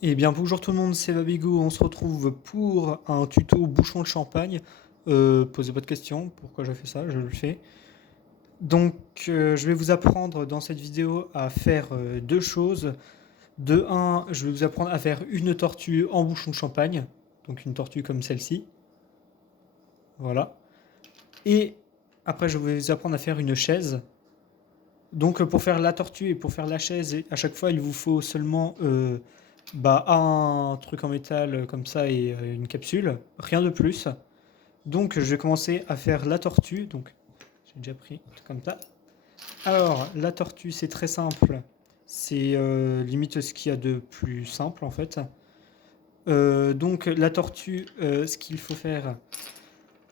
Eh bien bonjour tout le monde, c'est Babigo, on se retrouve pour un tuto bouchon de champagne. Posez pas de questions, pourquoi je fais ça, je le fais. Donc je vais vous apprendre dans cette vidéo à faire deux choses. De un, je vais vous apprendre à faire une tortue en bouchon de champagne, donc une tortue comme celle-ci. Voilà. Et après je vais vous apprendre à faire une chaise. Donc pour faire la tortue et pour faire la chaise, à chaque fois il vous faut seulement un truc en métal comme ça et une capsule, rien de plus. Donc je vais commencer à faire la tortue. Donc j'ai déjà pris un truc comme ça. Alors la tortue c'est très simple. C'est limite ce qu'il y a de plus simple en fait. Donc la tortue, ce qu'il faut faire,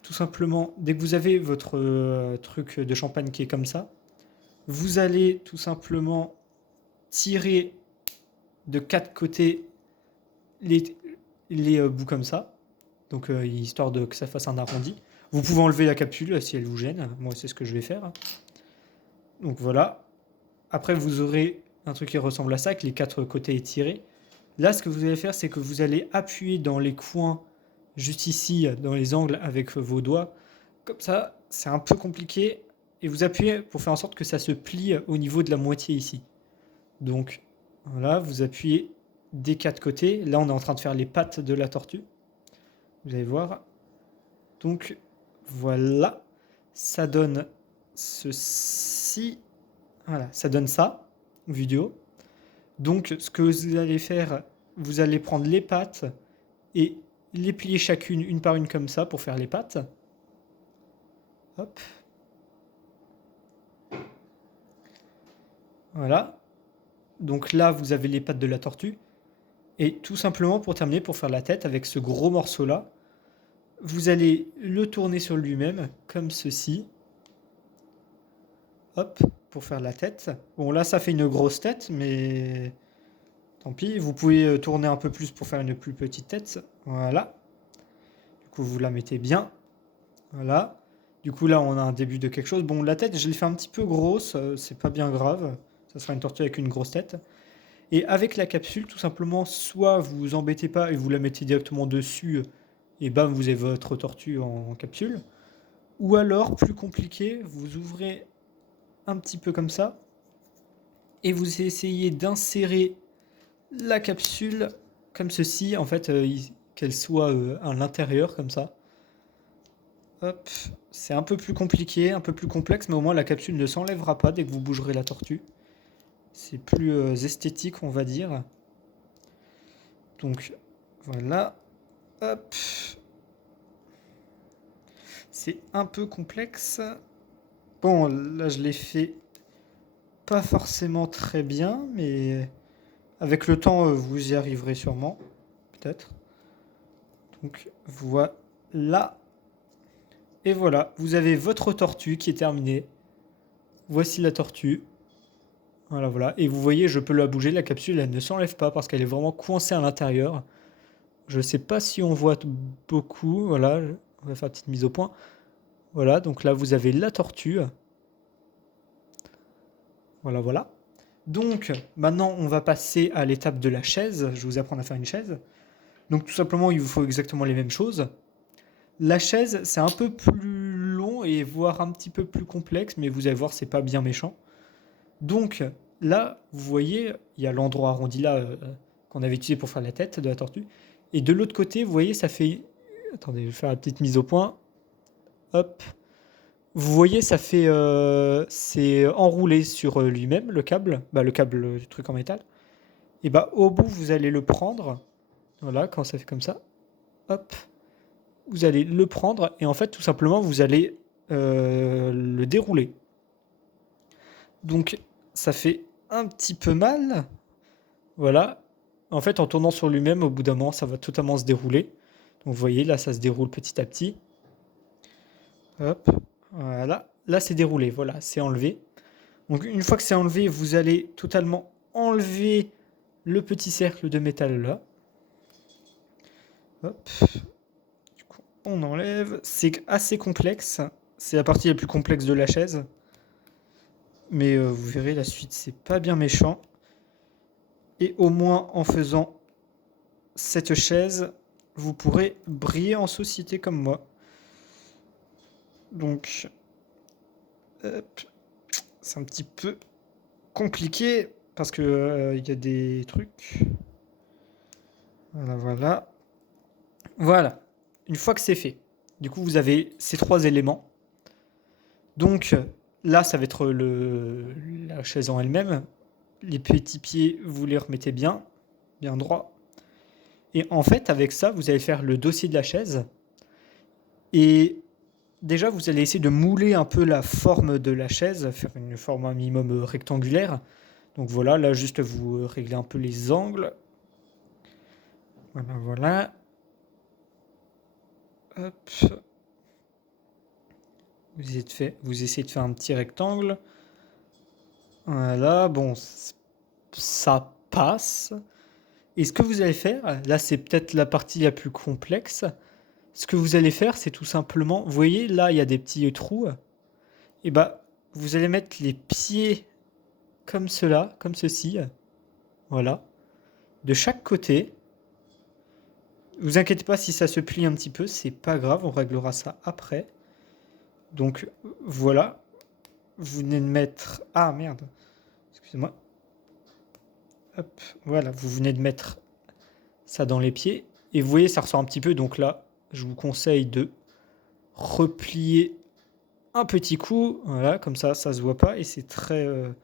tout simplement, dès que vous avez votre truc de champagne qui est comme ça, vous allez tout simplement tirer de quatre côtés les, les bouts comme ça. Donc histoire de que ça fasse un arrondi. Vous pouvez enlever la capsule si elle vous gêne. Moi, c'est ce que je vais faire. Donc voilà. Après, vous aurez un truc qui ressemble à ça, avec les quatre côtés étirés. Là, ce que vous allez faire, c'est que vous allez appuyer dans les coins, juste ici, dans les angles, avec vos doigts. Comme ça, c'est un peu compliqué. Et vous appuyez pour faire en sorte que ça se plie au niveau de la moitié ici. Donc voilà, vous appuyez des quatre côtés. Là, on est en train de faire les pattes de la tortue. Vous allez voir. Donc voilà, ça donne ceci. Voilà, ça donne ça, vidéo. Donc ce que vous allez faire, vous allez prendre les pattes et les plier chacune une par une comme ça pour faire les pattes. Hop. Voilà. Donc là, vous avez les pattes de la tortue. Et tout simplement, pour terminer, pour faire la tête avec ce gros morceau-là, vous allez le tourner sur lui-même, comme ceci. Hop, pour faire la tête. Bon, là, ça fait une grosse tête, mais tant pis. Vous pouvez tourner un peu plus pour faire une plus petite tête. Voilà. Du coup, vous la mettez bien. Voilà. Du coup, là, on a un début de quelque chose. Bon, la tête, je l'ai fait un petit peu grosse. C'est pas bien grave. Ça sera une tortue avec une grosse tête. Et avec la capsule, tout simplement, soit vous vous embêtez pas et vous la mettez directement dessus, et bam, vous avez votre tortue en capsule. Ou alors, plus compliqué, vous ouvrez un petit peu comme ça et vous essayez d'insérer la capsule comme ceci, en fait, qu'elle soit à l'intérieur comme ça. Hop, c'est un peu plus compliqué, un peu plus complexe, mais au moins la capsule ne s'enlèvera pas dès que vous bougerez la tortue. C'est plus esthétique, on va dire. Donc voilà, hop. C'est un peu complexe. Bon, là je l'ai fait pas forcément très bien, mais avec le temps, vous y arriverez sûrement, peut-être. Donc voilà. Et voilà, vous avez votre tortue qui est terminée. Voici la tortue. Voilà, voilà. Et vous voyez, je peux la bouger. La capsule, elle ne s'enlève pas parce qu'elle est vraiment coincée à l'intérieur. Je ne sais pas si on voit beaucoup. Voilà, on va faire une petite mise au point. Voilà, donc là, vous avez la tortue. Voilà, voilà. Donc, maintenant, on va passer à l'étape de la chaise. Je vais vous apprendre à faire une chaise. Donc, tout simplement, il vous faut exactement les mêmes choses. La chaise, c'est un peu plus long et voire un petit peu plus complexe, mais vous allez voir, c'est pas bien méchant. Donc, là, vous voyez, il y a l'endroit arrondi là qu'on avait utilisé pour faire la tête de la tortue. Et de l'autre côté, vous voyez, ça fait... Attendez, je vais faire la petite mise au point. Hop. Vous voyez, ça fait... c'est enroulé sur lui-même, le câble. Bah, le câble du truc en métal. Et bah, au bout, vous allez le prendre. Voilà, quand ça fait comme ça. Hop. Vous allez le prendre. Et en fait, tout simplement, vous allez le dérouler. Donc, ça fait un petit peu mal. Voilà. En fait, en tournant sur lui-même, au bout d'un moment, ça va totalement se dérouler. Donc, vous voyez, là, ça se déroule petit à petit. Hop. Voilà. Là, c'est déroulé. Voilà, c'est enlevé. Donc, une fois que c'est enlevé, vous allez totalement enlever le petit cercle de métal là. Hop. Du coup, on enlève. C'est assez complexe. C'est la partie la plus complexe de la chaise. Mais vous verrez, la suite, c'est pas bien méchant. Et au moins, en faisant cette chaise, vous pourrez briller en société comme moi. Donc, hop, c'est un petit peu compliqué parce que il y a des trucs. Voilà. Voilà. Une fois que c'est fait, du coup, vous avez ces 3 éléments. Donc, là, ça va être la chaise en elle-même. Les petits pieds, vous les remettez bien droit. Et en fait, avec ça, vous allez faire le dossier de la chaise. Et déjà, vous allez essayer de mouler un peu la forme de la chaise, faire une forme un minimum rectangulaire. Donc voilà, là, juste vous réglez un peu les angles. Voilà. Hop. Vous essayez de faire un petit rectangle. Voilà, bon, ça passe. Et ce que vous allez faire, là c'est peut-être la partie la plus complexe. Ce que vous allez faire, c'est tout simplement, vous voyez là il y a des petits trous. Et bah vous allez mettre les pieds comme cela, comme ceci. Voilà. De chaque côté. Vous inquiétez pas si ça se plie un petit peu, c'est pas grave, on réglera ça après. Donc voilà. Vous venez de mettre. Ah merde. Excusez-moi. Hop, voilà, vous venez de mettre ça dans les pieds. Et vous voyez, ça ressort un petit peu. Donc là, je vous conseille de replier un petit coup. Voilà, comme ça se voit pas. Et c'est très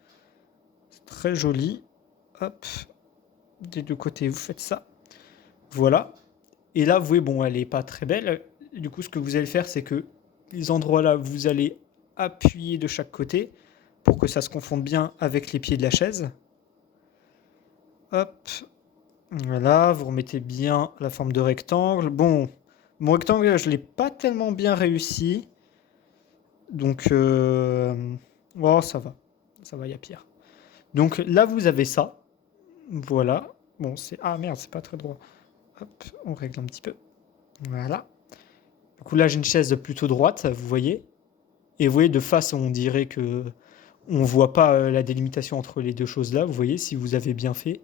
joli. Hop, des deux côtés, vous faites ça. Voilà. Et là, vous voyez, bon, elle est pas très belle. Du coup, ce que vous allez faire, c'est que les endroits là, vous allez appuyer de chaque côté pour que ça se confonde bien avec les pieds de la chaise. Hop, voilà, vous remettez bien la forme de rectangle. Bon, mon rectangle, je ne l'ai pas tellement bien réussi. Donc, oh, ça va. Ça va, il y a pire. Donc là, vous avez ça. Voilà. Bon, c'est... Ah merde, c'est pas très droit. Hop, on règle un petit peu. Voilà. Du coup, là, j'ai une chaise plutôt droite, vous voyez. Et vous voyez, de face, on dirait que on voit pas la délimitation entre les deux choses là. Vous voyez, si vous avez bien fait,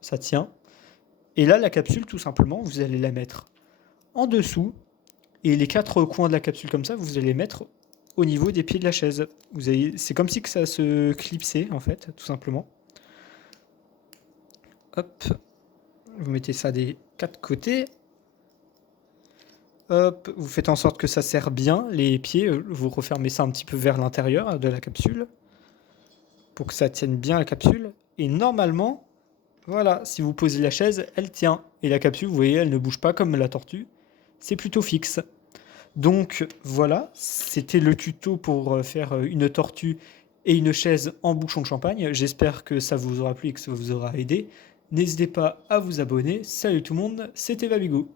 ça tient. Et là, la capsule, tout simplement, vous allez la mettre en dessous. Et les 4 coins de la capsule comme ça, vous allez les mettre au niveau des pieds de la chaise. C'est comme si que ça se clipsait, en fait, tout simplement. Hop. Vous mettez ça des 4 côtés. Hop. Vous faites en sorte que ça serre bien les pieds. Vous refermez ça un petit peu vers l'intérieur de la capsule. Pour que ça tienne bien la capsule. Et normalement, voilà, si vous posez la chaise, elle tient. Et la capsule, vous voyez, elle ne bouge pas comme la tortue. C'est plutôt fixe. Donc voilà, c'était le tuto pour faire une tortue et une chaise en bouchon de champagne. J'espère que ça vous aura plu et que ça vous aura aidé. N'hésitez pas à vous abonner. Salut tout le monde, c'était Babigou.